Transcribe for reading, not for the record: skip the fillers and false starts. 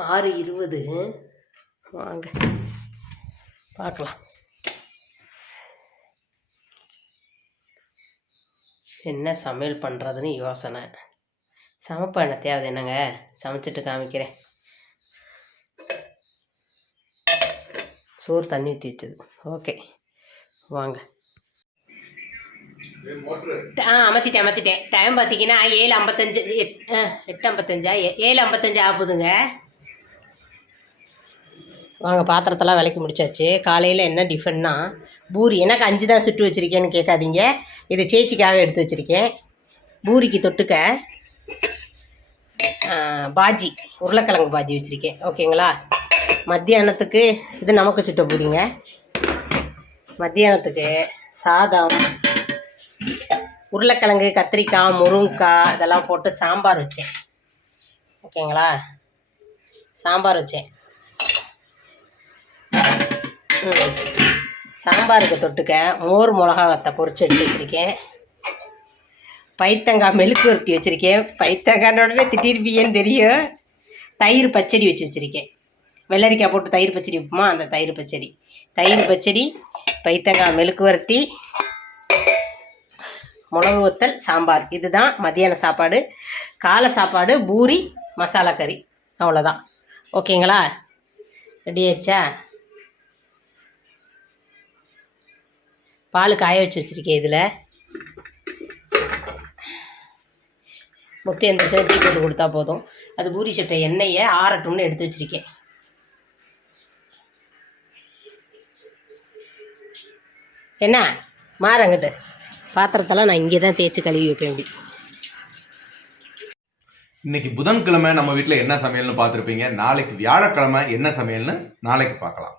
6:20 வாங்க பார்க்கலாம். என்ன சமையல் பண்ணுறதுன்னு யோசனை. சமைப்பா என்ன தேவை என்னங்க, சமைச்சிட்டு காமிக்கிறேன். சோறு தண்ணி ஊற்றி வச்சது. ஓகே வாங்க. அமர்த்திட்டேன். டைம் பார்த்தீங்கன்னா 7:55 8:55 7:55 ஆகுதுங்க. வாங்க, பாத்திரத்தெல்லாம் விளக்கி முடிச்சாச்சு. காலையில் என்ன டிஃபன்னா பூரி. எனக்கு 5 தான் சுட்டு வச்சுருக்கேன்னு கேட்காதீங்க, இதை சேச்சிக்காக எடுத்து வச்சுருக்கேன். பூரிக்கு தொட்டுக்க பாஜி, உருளைக்கிழங்கு பாஜி வச்சுருக்கேன். ஓகேங்களா. மத்தியானத்துக்கு இது நமக்கு சுட்ட பூரிங்க. மத்தியானத்துக்கு சாதம், உருளைக்கிழங்கு, கத்திரிக்காய், முருங்கைக்காய் இதெல்லாம் போட்டு சாம்பார் வச்சேன். ஓகேங்களா. சாம்பார் வச்சேன். சாம்பாருக்கு தொட்டுக்க மோர் மிளகா வத்தை பொரிச்சு எடுத்து வச்சுருக்கேன். பைத்தங்காய் மெழுக்கு உருட்டி வச்சுருக்கேன். பைத்தங்காயோடனே திட்டிருப்பீங்கன்னு தெரியும். தயிர் பச்சடி வச்சு வச்சுருக்கேன். வெள்ளரிக்காய் போட்டு தயிர் பச்சடி வைப்போமா, அந்த தயிர் பச்சடி, பைத்தங்காய் மெழுக்கு வரட்டி, மிளகு வத்தல், சாம்பார். இதுதான் மத்தியான சாப்பாடு. காலை சாப்பாடு பூரி, மசாலா கறி. அவ்வளோதான். ஓகேங்களா. ரெடி ஆயிடுச்சா. பால் காய வச்சு வச்சுருக்கேன். இதில் முட்டை எந்திரிச்சா டீ போட்டு கொடுத்தா போதும். அது பூரி சட்டை எண்ணெயை ஆறட்டும்னு எடுத்து வச்சுருக்கேன். என்ன மாறங்கிட்டு பாத்திரத்தெல்லாம் நான் இங்கே தான் தேய்ச்சி கழுவி வைப்பேன். அப்படி இன்னைக்கு புதன்கிழமை நம்ம வீட்டில் என்ன சமையல்னு பார்த்துருப்பீங்க. நாளைக்கு வியாழக்கிழமை என்ன சமையல்னு நாளைக்கு பார்க்கலாம்.